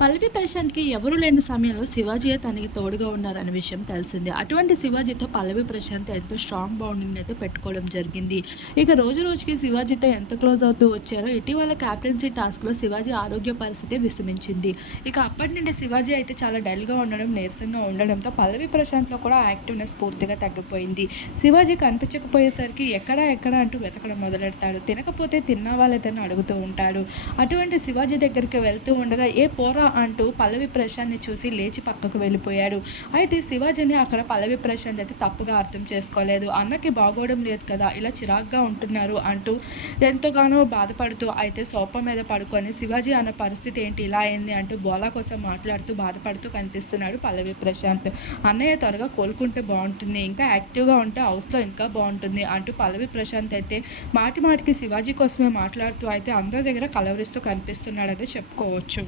పల్లవి ప్రశాంత్కి ఎవరు లేని సమయంలో శివాజీ తనకి తోడుగా ఉన్నారనే విషయం తెలిసిందే. అటువంటి శివాజీతో పల్లవి ప్రశాంత్ ఎంతో స్ట్రాంగ్ బౌండింగ్ అయితే పెట్టుకోవడం జరిగింది. ఇక రోజు రోజుకి శివాజీతో ఎంత క్లోజ్ అవుతూ వచ్చారో ఇటీవల క్యాప్టెన్సీ టాస్క్లో శివాజీ ఆరోగ్య పరిస్థితి విషమించింది. ఇక అప్పటి నుండి శివాజీ అయితే చాలా డల్గా ఉండడం నీరసంగా ఉండడంతో పల్లవి ప్రశాంత్లో కూడా యాక్టివ్నెస్ పూర్తిగా తగ్గిపోయింది. శివాజీ కనిపించకపోయేసరికి ఎక్కడ ఎక్కడ అంటూ వెతకడం మొదలెడతాడు. తినకపోతే తిన్నావా లేదని అడుగుతూ ఉంటాడు. అటువంటి శివాజీ దగ్గరికి వెళ్తూ ఉండగా ఏ పోరా అంటూ పల్లవి ప్రశాంత్ని చూసి లేచి పక్కకు వెళ్ళిపోయాడు. అయితే శివాజీని అక్కడ పల్లవి ప్రశాంత్ అయితే తప్పుగా అర్థం చేసుకోలేదు. అన్నకి బాగోవడం లేదు కదా ఇలా చిరాగ్గా ఉంటున్నారు అంటూ ఎంతగానో బాధపడుతూ అయితే సోఫా మీద పడుకొని శివాజీ అన్న పరిస్థితి ఏంటి ఇలా అయింది అంటూ బోలా కోసం మాట్లాడుతూ బాధపడుతూ కనిపిస్తున్నాడు పల్లవి ప్రశాంత్. అన్నయ్య త్వరగా కోలుకుంటే బాగుంటుంది ఇంకా యాక్టివ్గా ఉంటే హౌస్లో ఇంకా బాగుంటుంది అంటూ పల్లవి ప్రశాంత్ అయితే మాటి మాటికి శివాజీ కోసమే మాట్లాడుతూ అయితే అందరి దగ్గర కలవరిస్తూ కనిపిస్తున్నాడని చెప్పుకోవచ్చు.